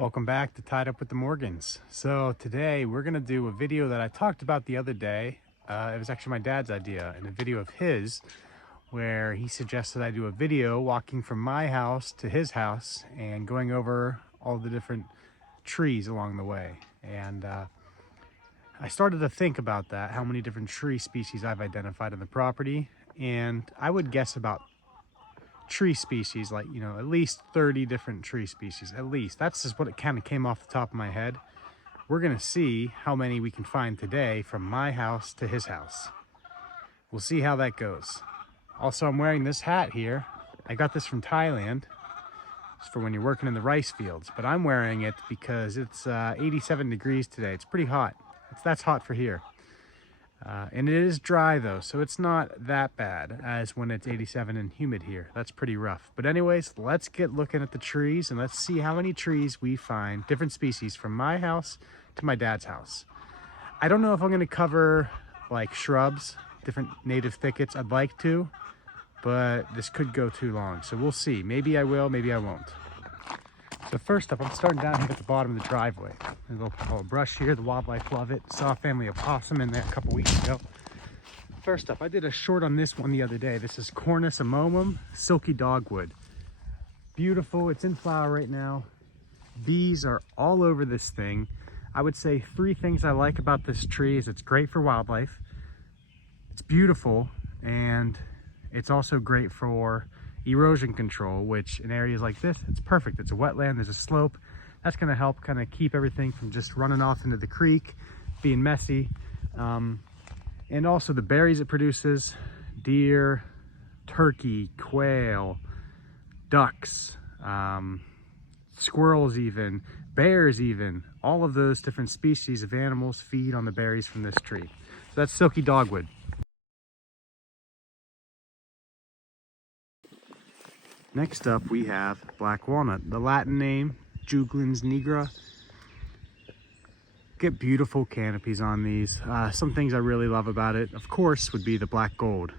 Welcome back to Tied Up with the Morgans. So today we're going to do a video that I talked about the other day. It was actually my dad's idea, and a video of his where he suggested I do a video walking from my house to his house and going over all the different trees along the way. And I started to think about that, how many different tree species I've identified on the property, and I would guess about tree species, like, you know, at least 30 different tree species, at least. That's just what it kind of came off the top of my head. We're gonna see how many we can find today from my house to his house. We'll see how that goes. Also, I'm wearing this hat here. I got this from Thailand. It's for when you're working in the rice fields, but I'm wearing it because it's 87 degrees today. It's pretty hot. That's hot for here. And it is dry though, so it's not that bad as when it's 87 and humid here. That's pretty rough. But anyways, let's get looking at the trees and let's see how many trees we find, different species, from my house to my dad's house. I don't know if I'm going to cover like shrubs, different native thickets. I'd like to, but this could go too long. So we'll see. Maybe I will, maybe I won't. So first up, I'm starting down here at the bottom of the driveway. There's a little brush here. The wildlife love it. Saw a family of possum in there a couple weeks ago. First up, I did a short on this one the other day. This is Cornus amomum, Silky Dogwood. Beautiful. It's in flower right now. Bees are all over this thing. I would say 3 things I like about this tree is it's great for wildlife, it's beautiful, and it's also great for erosion control, which in areas like this, it's perfect. It's a wetland, there's a slope. That's going to help kind of keep everything from just running off into the creek, being messy. And also the berries it produces, deer, turkey, quail, ducks, squirrels even, bears even, all of those different species of animals feed on the berries from this tree. So that's Silky Dogwood. Next up, we have black walnut, the Latin name, Juglans nigra. Get beautiful canopies on these. Some things I really love about it, of course, would be the black gold.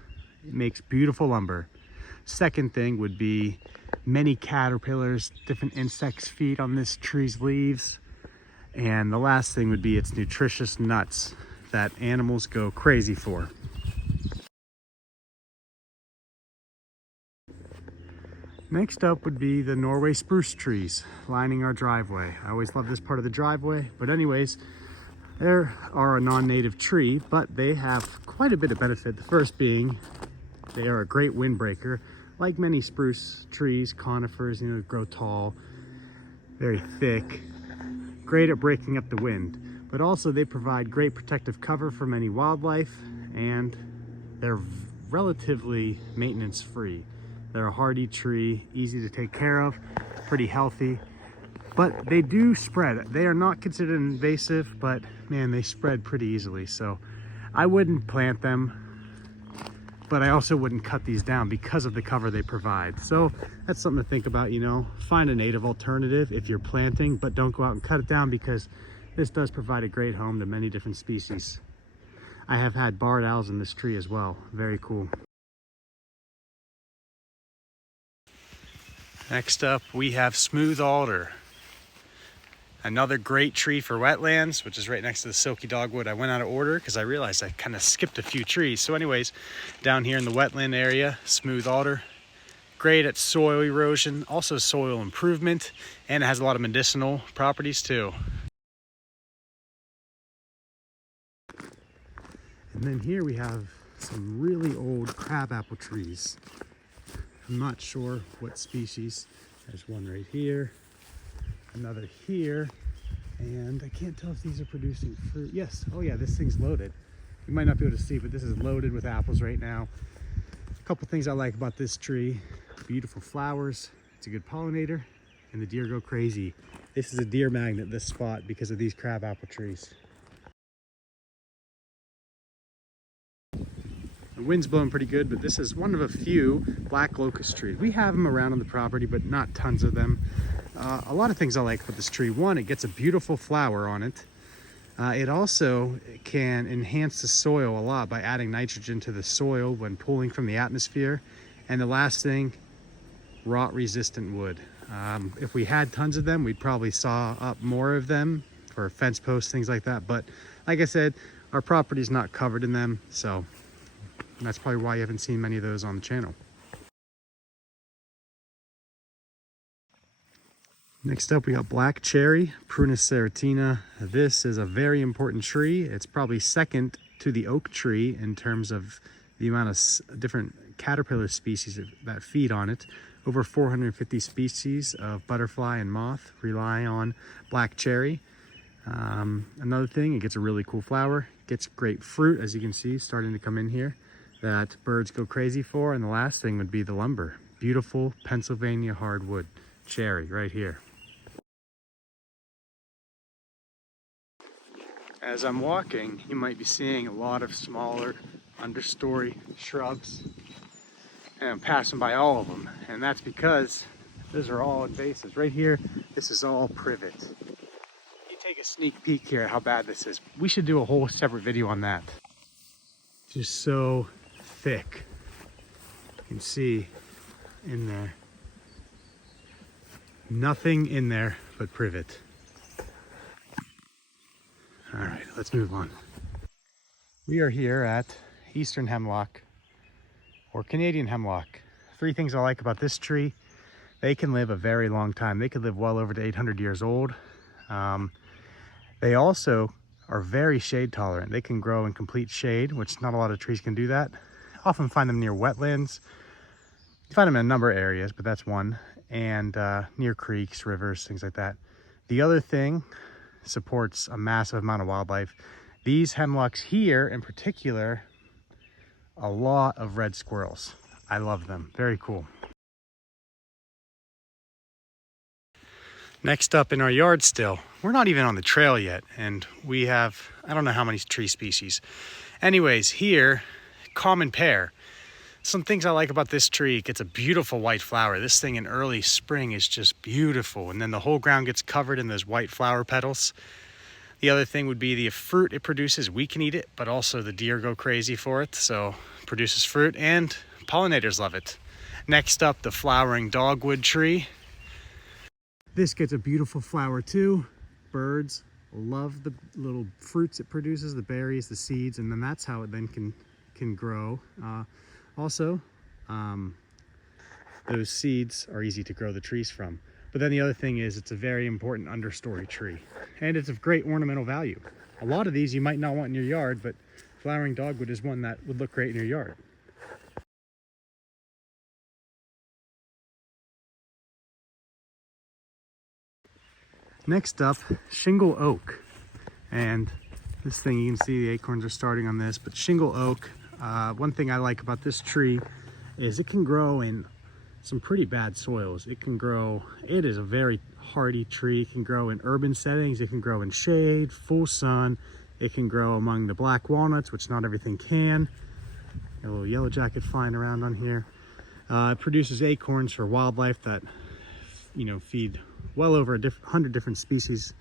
It makes beautiful lumber. Second thing would be many caterpillars, different insects feed on this tree's leaves. And the last thing would be its nutritious nuts that animals go crazy for. Next up would be the Norway spruce trees lining our driveway. I always love this part of the driveway, but anyways, they are a non-native tree, but they have quite a bit of benefit. The first being they are a great windbreaker. Like many spruce trees, conifers, you know, grow tall, very thick, great at breaking up the wind. But also they provide great protective cover from any wildlife, and they're relatively maintenance free. They're a hardy tree, easy to take care of, pretty healthy, but they do spread. They are not considered invasive, but man, they spread pretty easily. So I wouldn't plant them, but I also wouldn't cut these down because of the cover they provide. So that's something to think about, you know, find a native alternative if you're planting, but don't go out and cut it down because this does provide a great home to many different species. I have had barred owls in this tree as well. Very cool. Next up, we have smooth alder. Another great tree for wetlands, which is right next to the Silky Dogwood. I went out of order because I realized I kind of skipped a few trees. So anyways, down here in the wetland area, smooth alder. Great at soil erosion, also soil improvement, and it has a lot of medicinal properties too. And then here we have some really old crabapple trees. I'm not sure what species. There's one right here, another here, and I can't tell if these are producing fruit. Yes, oh yeah, this thing's loaded. You might not be able to see, but this is loaded with apples right now. A couple things I like about this tree: beautiful flowers, it's a good pollinator, and the deer go crazy. This is a deer magnet, this spot, because of these crabapple trees. The wind's blowing pretty good, but this is one of a few black locust trees. We have them around on the property, but not tons of them. A lot of things I like about this tree. One, it gets a beautiful flower on it. It also can enhance the soil a lot by adding nitrogen to the soil when pulling from the atmosphere. And the last thing, rot resistant wood. If we had tons of them, we'd probably saw up more of them for fence posts, things like that. But like I said, our property's not covered in them, so that's probably why you haven't seen many of those on the channel. Next up, we got black cherry, Prunus serratina. This is a very important tree. It's probably second to the oak tree in terms of the amount of different caterpillar species that feed on it. Over 450 species of butterfly and moth rely on black cherry. Another thing, it gets a really cool flower, gets great fruit, as you can see, starting to come in here, that birds go crazy for. And the last thing would be the lumber. Beautiful Pennsylvania hardwood cherry right here. As I'm walking, you might be seeing a lot of smaller understory shrubs, and I'm passing by all of them, and that's because those are all invasives. Right here, this is all privet. You take a sneak peek here at how bad this is. We should do a whole separate video on that. Just so thick. You can see in there. Nothing in there but privet. All right, let's move on. We are here at Eastern Hemlock, or Canadian Hemlock. Three things I like about this tree: they can live a very long time. They could live well over to 800 years old. They also are very shade tolerant. They can grow in complete shade, which not a lot of trees can do that. Often find them near wetlands. You find them in a number of areas, but that's one. And near creeks, rivers, things like that. The other thing, supports a massive amount of wildlife. These hemlocks here in particular, a lot of red squirrels. I love them. Very cool. Next up in our yard still, we're not even on the trail yet, and we have, I don't know how many tree species. Anyways, here, common pear. Some things I like about this tree: it gets a beautiful white flower. This thing in early spring is just beautiful, and then the whole ground gets covered in those white flower petals. The other thing would be the fruit it produces. We can eat it, but also the deer go crazy for it, so it produces fruit, and pollinators love it. Next up, the flowering dogwood tree. This gets a beautiful flower too. Birds love the little fruits it produces, the berries, the seeds, and then that's how it then can grow. Also, those seeds are easy to grow the trees from. But then the other thing is, it's a very important understory tree, and it's of great ornamental value. A lot of these you might not want in your yard, but flowering dogwood is one that would look great in your yard. Next up, Shingle Oak. And this thing, you can see the acorns are starting on this, but Shingle Oak, one thing I like about this tree is it can grow in some pretty bad soils. It is a very hardy tree. It can grow in urban settings. It can grow in shade, full sun. It can grow among the black walnuts, which not everything can. Got a little yellow jacket flying around on here. It produces acorns for wildlife that, feed well over 100 different species.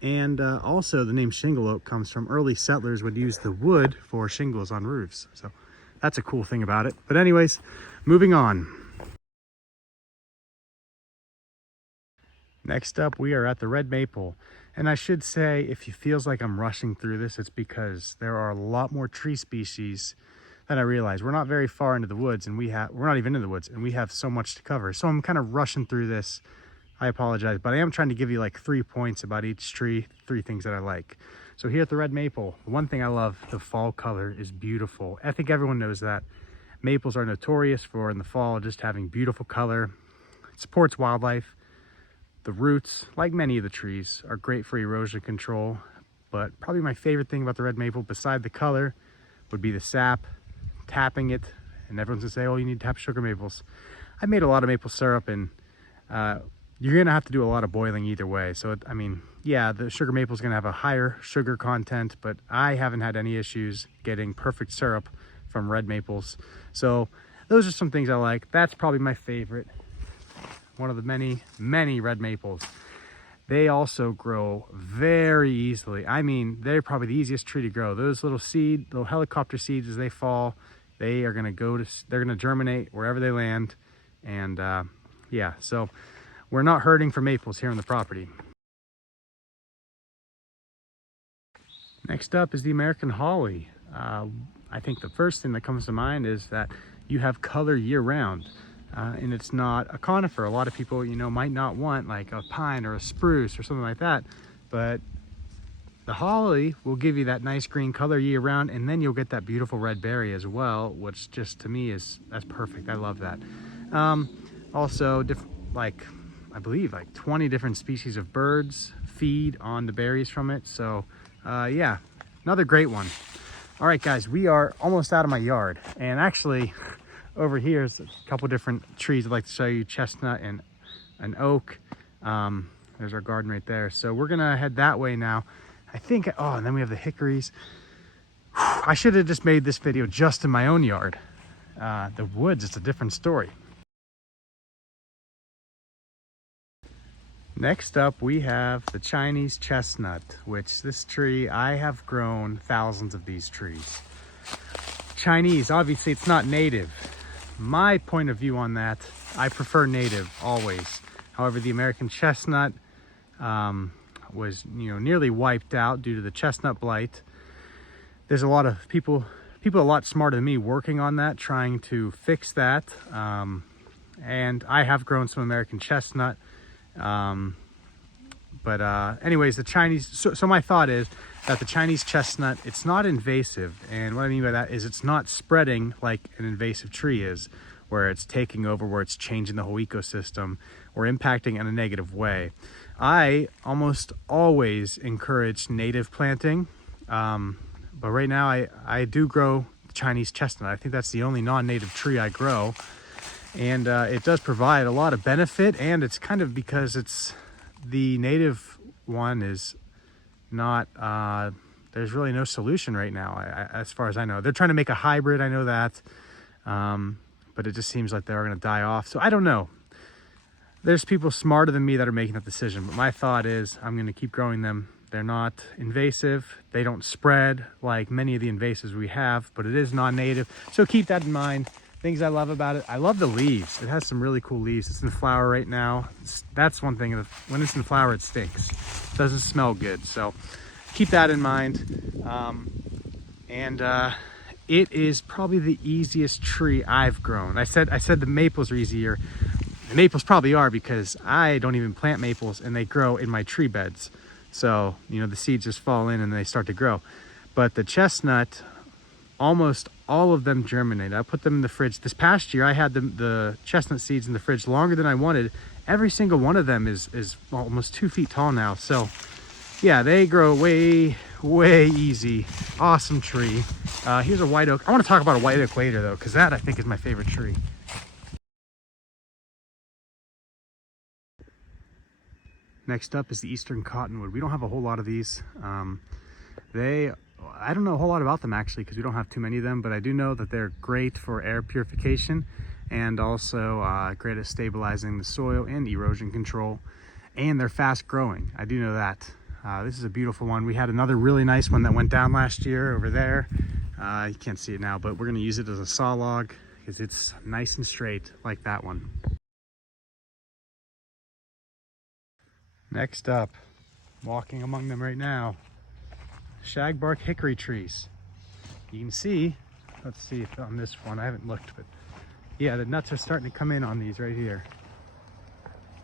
And also the name Shingle Oak comes from early settlers would use the wood for shingles on roofs. So that's a cool thing about it. But anyways, moving on. Next up, we are at the red maple. And I should say, if it feels like I'm rushing through this, it's because there are a lot more tree species than I realize. We're not very far into the woods, and we're not even in the woods, and we have so much to cover. So I'm kind of rushing through this. I apologize, but I am trying to give you like 3 points about each tree, 3 things that I like. So here at the red maple, one thing I love, the fall color is beautiful. I think everyone knows that. Maples are notorious for, in the fall, just having beautiful color. It supports wildlife. The roots, like many of the trees, are great for erosion control. But probably my favorite thing about the red maple, beside the color, would be the sap, tapping it. And everyone's gonna say, oh, you need to tap sugar maples. I made a lot of maple syrup, and you're gonna have to do a lot of boiling either way. So, yeah, the sugar maple is gonna have a higher sugar content, but I haven't had any issues getting perfect syrup from red maples. So those are some things I like. That's probably my favorite. One of the many, many red maples. They also grow very easily. They're probably the easiest tree to grow. Those little helicopter seeds, as they fall, they're gonna germinate wherever they land. And yeah, so we're not hurting for maples here on the property. Next up is the American holly. I think the first thing that comes to mind is that you have color year-round, and it's not a conifer. A lot of people, you know, might not want like a pine or a spruce or something like that, but the holly will give you that nice green color year-round, and then you'll get that beautiful red berry as well, which just to me that's perfect. I love that. Also, like I believe like 20 different species of birds feed on the berries from it. So yeah, another great one. All right, guys, we are almost out of my yard, and actually over here is a couple different trees I'd like to show you: chestnut and an oak. There's our garden right there. So we're gonna head that way now. I think, oh, and then we have the hickories. I should have just made this video just in my own yard. The woods, it's a different story. Next up, we have the Chinese chestnut, which this tree, I have grown thousands of these trees. Chinese, obviously it's not native. My point of view on that, I prefer native always. However, the American chestnut was, you know, nearly wiped out due to the chestnut blight. There's a lot of people a lot smarter than me working on that, trying to fix that. And I have grown some American chestnut. Anyways, the Chinese, so my thought is that the Chinese chestnut, it's not invasive. And what I mean by that is it's not spreading like an invasive tree is, where it's taking over, where it's changing the whole ecosystem or impacting in a negative way. I almost always encourage native planting. But right now I do grow Chinese chestnut. I think that's the only non-native tree I grow. And it does provide a lot of benefit, and it's kind of because it's the native one is not, there's really no solution right now, as far as I know. They're trying to make a hybrid, I know that, but it just seems like they're going to die off. So I don't know. There's people smarter than me that are making that decision, but my thought is I'm going to keep growing them. They're not invasive. They don't spread like many of the invasives we have, but it is non-native. So keep that in mind. Things I love about it, I love the leaves. It has some really cool leaves. It's in flower right now. That's one thing. When it's in flower, it stinks. It doesn't smell good. So keep that in mind. It is probably the easiest tree I've grown. I said the maples are easier. The maples probably are, because I don't even plant maples and they grow in my tree beds. So, you know, the seeds just fall in and they start to grow. But the chestnut, almost all of them germinate. I put them in the fridge. This past year, I had the chestnut seeds in the fridge longer than I wanted. Every single one of them is almost 2 feet tall now. So yeah, they grow way easy. Awesome tree. Here's a white oak. I want to talk about a white oak later though, because that I think is my favorite tree. Next up is the eastern cottonwood. We don't have a whole lot of these. I don't know a whole lot about them actually, because we don't have too many of them, but I do know that they're great for air purification and also great at stabilizing the soil and erosion control, and they're fast growing. I do know that. This is a beautiful one. We had another really nice one that went down last year over there. You can't see it now, but we're going to use it as a saw log because it's nice and straight like that one. Next up, walking among them right now, Shagbark hickory trees. You can see, let's see if on this one, I haven't looked, but yeah, the nuts are starting to come in on these right here.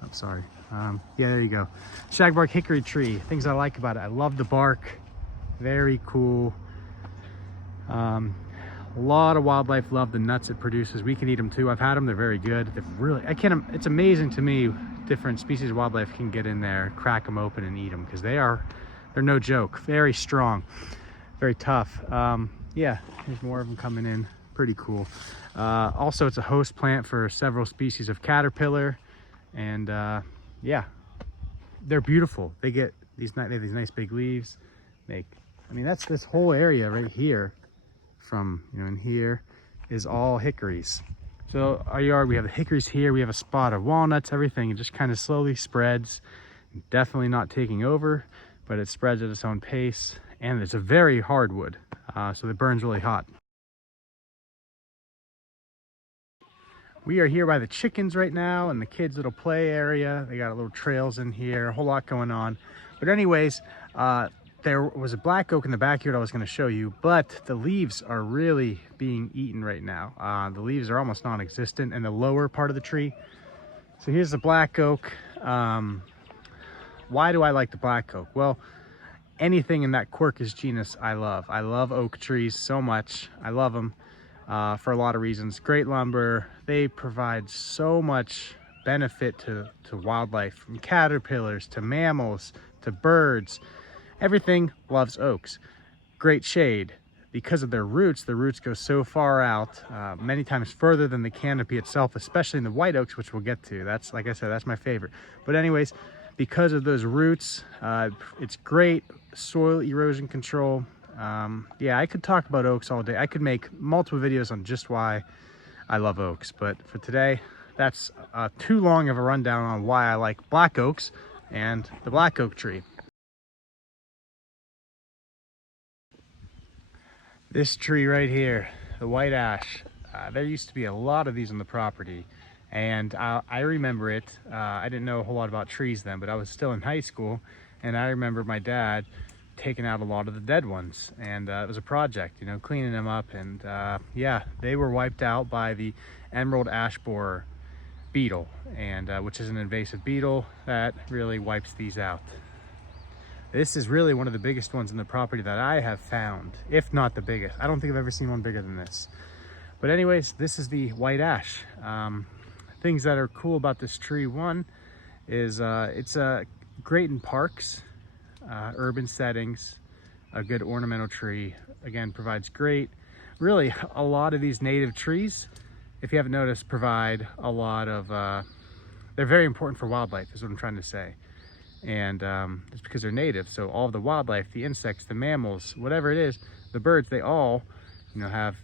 I'm sorry. Yeah, there you go. Shagbark hickory tree. Things I like about it. I love the bark. Very cool. A lot of wildlife love the nuts it produces. We can eat them too. I've had them. They're very good. They're really, it's amazing to me different species of wildlife can get in there, crack them open and eat them, because they're no joke. Very strong, very tough. Yeah, there's more of them coming in. Pretty cool. Also, it's a host plant for several species of caterpillar, and yeah, they're beautiful. They have these nice big leaves. I mean, that's this whole area right here. From, you know, in here is all hickories. So our yard, we have the hickories here, we have a spot of walnuts, everything. It just kind of slowly spreads. Definitely not taking over, but it spreads at its own pace, and it's a very hard wood, so it burns really hot. We are here by the chickens right now and the kids' little play area. They got little trails in here, a whole lot going on. But anyways, there was a black oak in the backyard I was going to show you, but the leaves are really being eaten right now. The leaves are almost non-existent in the lower part of the tree. So here's the black oak. Why do I like the black oak? Well, anything in that Quercus genus I love. I love oak trees so much. I love them for a lot of reasons. Great lumber. They provide so much benefit to wildlife, from caterpillars to mammals to birds. Everything loves oaks. Great shade. Because of their roots, the roots go so far out, many times further than the canopy itself, especially in the white oaks, which we'll get to. That's, like I said, that's my favorite. But anyways, because of those roots, it's great soil erosion control. Yeah, I could talk about oaks all day. I could make multiple videos on just why I love oaks. But for today, that's too long of a rundown on why I like black oaks and the black oak tree. This tree right here, the white ash, there used to be a lot of these on the property, and I remember it. I didn't know a whole lot about trees then, but I was still in high school, and I remember my dad taking out a lot of the dead ones, and it was a project, you know, cleaning them up, and yeah, they were wiped out by the emerald ash borer beetle, and which is an invasive beetle that really wipes these out. This is really one of the biggest ones in the property that I have found, if not the biggest. I don't think I've ever seen one bigger than this. But anyways, this is the white ash. Things that are cool about this tree, one is it's great in parks, urban settings, a good ornamental tree. Again, provides great, really a lot of these native trees, if you haven't noticed, provide a lot of, they're very important for wildlife is what I'm trying to say. And it's because they're native, so all of the wildlife, the insects, the mammals, whatever it is, the birds, they all, you know, have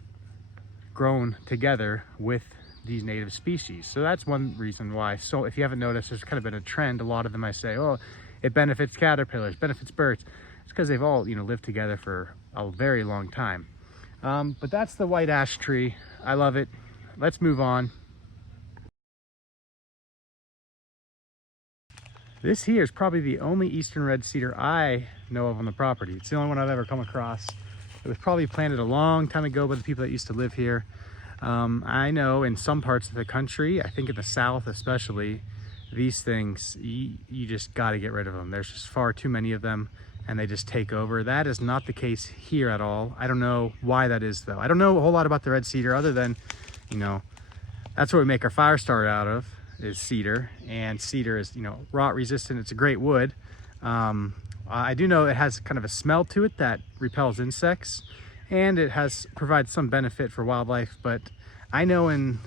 grown together with these native species. So that's one reason why. So if you haven't noticed, there's kind of been a trend. A lot of them I say, oh, it benefits caterpillars, benefits birds. It's because they've all, you know, lived together for a very long time. But that's the white ash tree. I love it. Let's move on. This here is probably the only eastern red cedar I know of on the property. It's the only one I've ever come across. It was probably planted a long time ago by the people that used to live here. I know in some parts of the country, I think in the South especially, these things, you just got to get rid of them. There's just far too many of them and they just take over. That is not the case here at all. I don't know why that is though. I don't know a whole lot about the red cedar other than, you know, that's what we make our fire starter out of, is cedar, and cedar is, you know, rot resistant. It's a great wood. I do know it has kind of a smell to it that repels insects, and it provides some benefit for wildlife. But I know in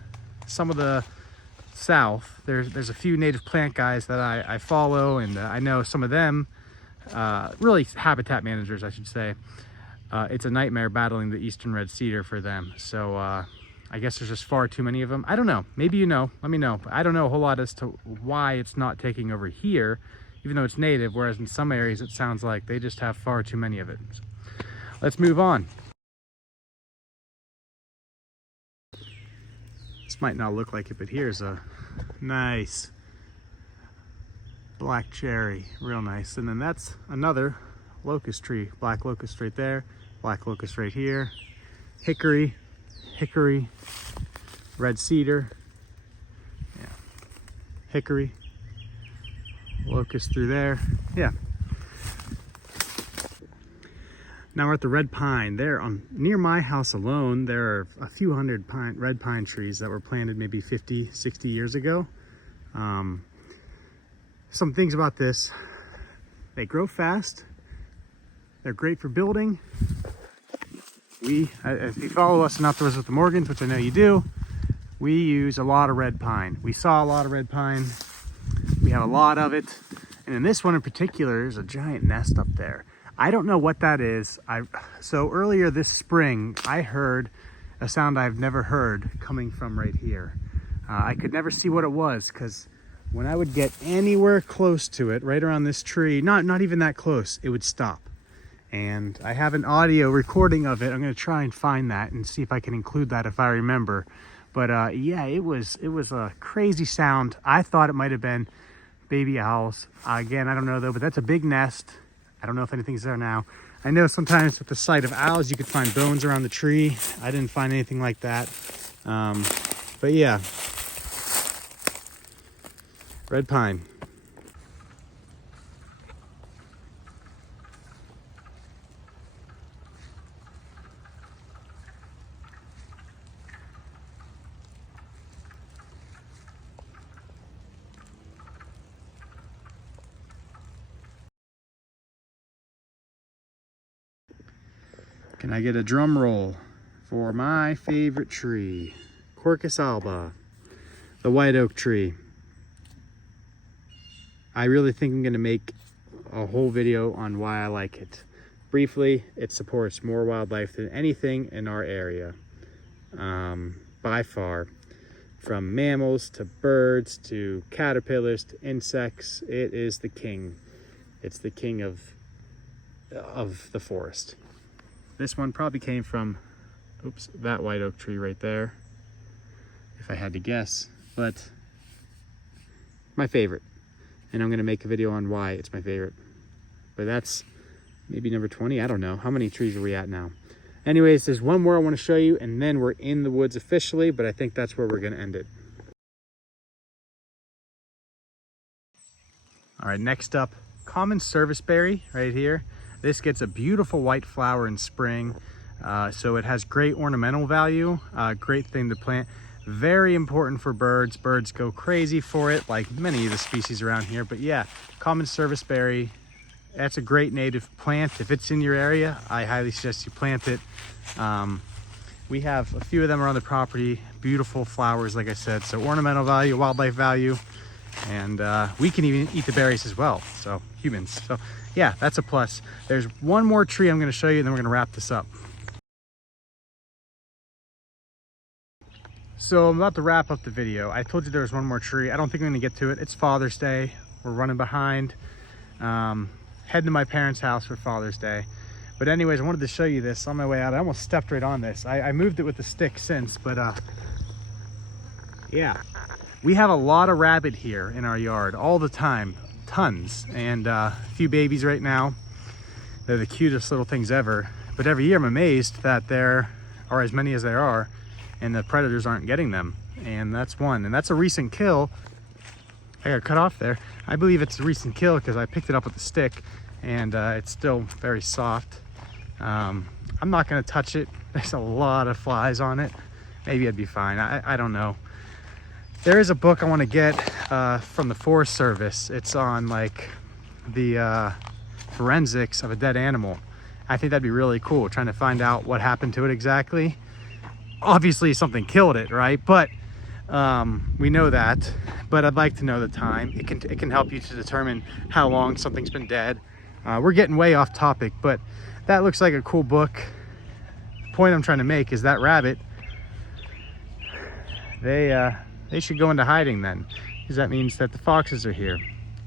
some of the South, there's a few native plant guys that I follow, and I know some of them, really habitat managers, I should say. It's a nightmare battling the eastern red cedar for them. So I guess there's just far too many of them. I don't know. Maybe you know. Let me know. But I don't know a whole lot as to why it's not taking over here, even though it's native, whereas in some areas it sounds like they just have far too many of it. So let's move on. This might not look like it, but here's a nice black cherry. Real nice. And then that's another locust tree. Black locust right there. Black locust right here. Hickory. Hickory, red cedar, yeah, hickory, locust through there, yeah. Now we're at the red pine. There, near my house alone, there are a few hundred red pine trees that were planted maybe 50, 60 years ago. Some things about this: they grow fast. They're great for building. If you follow us in Outdoors with the Morgans, which I know you do, we use a lot of red pine. We saw a lot of red pine. We have a lot of it. And in this one in particular, there's a giant nest up there. I don't know what that is. So earlier this spring, I heard a sound I've never heard coming from right here. I could never see what it was, because when I would get anywhere close to it, right around this tree, not even that close, it would stop. And I have an audio recording of it. I'm going to try and find that and see if I can include that if I remember. But yeah, it was a crazy sound. I thought it might have been baby owls. Again, I don't know though, but that's a big nest. I don't know if anything's there now. I know sometimes at the sight of owls, you could find bones around the tree. I didn't find anything like that. But yeah, red pine. Can I get a drum roll for my favorite tree? Quercus alba, the white oak tree. I really think I'm gonna make a whole video on why I like it. Briefly, it supports more wildlife than anything in our area, by far. From mammals to birds to caterpillars to insects, it is the king. It's the king of the forest. This one probably came from, oops, that white oak tree right there, if I had to guess, but my favorite. And I'm gonna make a video on why it's my favorite. But that's maybe number 20, I don't know. How many trees are we at now? Anyways, there's one more I wanna show you, and then we're in the woods officially, but I think that's where we're gonna end it. All right, next up, common serviceberry right here. This gets a beautiful white flower in spring, so it has great ornamental value, great thing to plant. Very important for birds. Birds go crazy for it, like many of the species around here. But yeah, common serviceberry, that's a great native plant. If it's in your area, I highly suggest you plant it. We have a few of them around the property, beautiful flowers, like I said, so ornamental value, wildlife value, and we can even eat the berries as well, so humans. So yeah, that's a plus. There's one more tree I'm gonna show you, and then we're gonna wrap this up. So I'm about to wrap up the video. I told you there was one more tree. I don't think I'm gonna get to it. It's Father's Day. We're running behind. Heading to my parents' house for Father's Day. But anyways, I wanted to show you this on my way out. I almost stepped right on this. I moved it with the stick since, but yeah. We have a lot of rabbit here in our yard all the time. Tons, and a few babies right now. They're the cutest little things ever, but every year I'm amazed that there are as many as there are and the predators aren't getting them, and that's one. And that's a recent kill. I got cut off there. I believe it's a recent kill because I picked it up with a stick, and it's still very soft. I'm not going to touch it. There's a lot of flies on it. Maybe I'd be fine. I don't know. There is a book I want to get from the Forest Service. It's on like the forensics of a dead animal. I think that'd be really cool, trying to find out what happened to it exactly. Obviously something killed it, right? But we know that, but I'd like to know the time. It can help you to determine how long something's been dead. We're getting way off topic, but that looks like a cool book. The point I'm trying to make is that rabbit, they should go into hiding then, because that means that the foxes are here.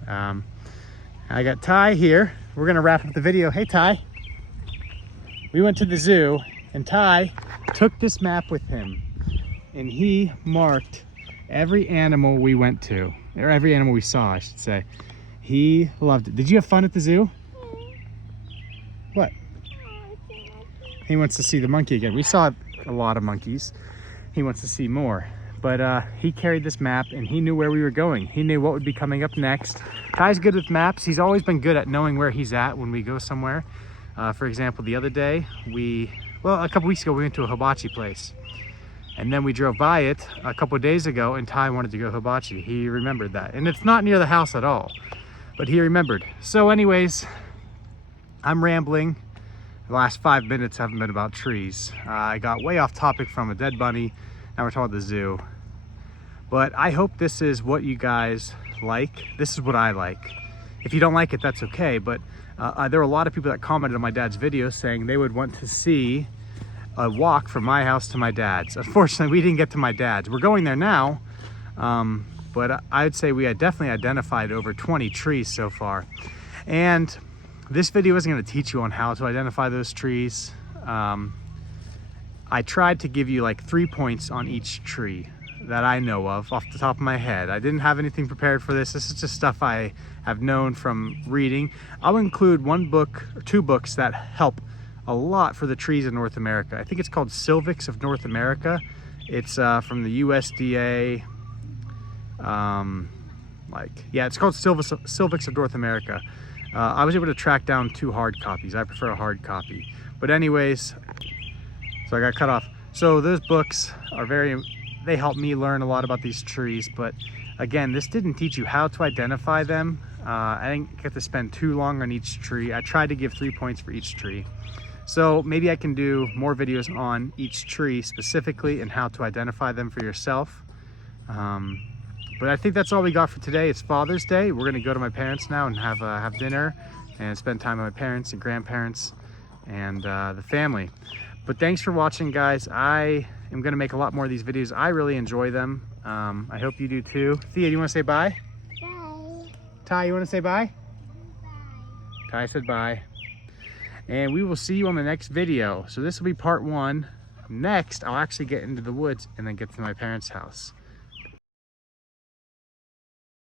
I got Ty here. We're gonna wrap up the video. Hey Ty. We went to the zoo and Ty took this map with him and he marked every animal we went to, or every animal we saw, I should say. He loved it. Did you have fun at the zoo? What? He wants to see the monkey again. We saw a lot of monkeys. He wants to see more. But he carried this map and he knew where we were going. He knew what would be coming up next. Ty's good with maps. He's always been good at knowing where he's at when we go somewhere. For example, the other day, a couple weeks ago, we went to a hibachi place. And then we drove by it a couple of days ago and Ty wanted to go hibachi. He remembered that. And it's not near the house at all, but he remembered. So anyways, I'm rambling. The last 5 minutes haven't been about trees. I got way off topic from a dead bunny. Now we're talking about the zoo. But I hope this is what you guys like. This is what I like. If you don't like it, that's okay. But there were a lot of people that commented on my dad's video saying they would want to see a walk from my house to my dad's. Unfortunately, we didn't get to my dad's. We're going there now, but I'd say we had definitely identified over 20 trees so far. And this video isn't going to teach you on how to identify those trees. I tried to give you like 3 points on each tree that I know of off the top of my head. I didn't have anything prepared for this. This is just stuff I have known from reading. I'll include one book or 2 books that help a lot for the trees in North America. I think it's called Silvics of North America. It's from the USDA. It's called Silvics of North America. I was able to track down 2 hard copies. I prefer a hard copy. But anyways, so I got cut off. So those books are they help me learn a lot about these trees. But again, this didn't teach you how to identify them. I didn't get to spend too long on each tree. I tried to give 3 points for each tree. So maybe I can do more videos on each tree specifically and how to identify them for yourself. But I think that's all we got for today. It's Father's Day. We're gonna go to my parents now and have dinner and spend time with my parents and grandparents and the family. But thanks for watching, guys. I am gonna make a lot more of these videos. I really enjoy them. I hope you do too. Thea, do you wanna say bye? Bye. Ty, you wanna say bye? Bye. Ty said bye. And we will see you on the next video. So this will be part 1. Next, I'll actually get into the woods and then get to my parents' house.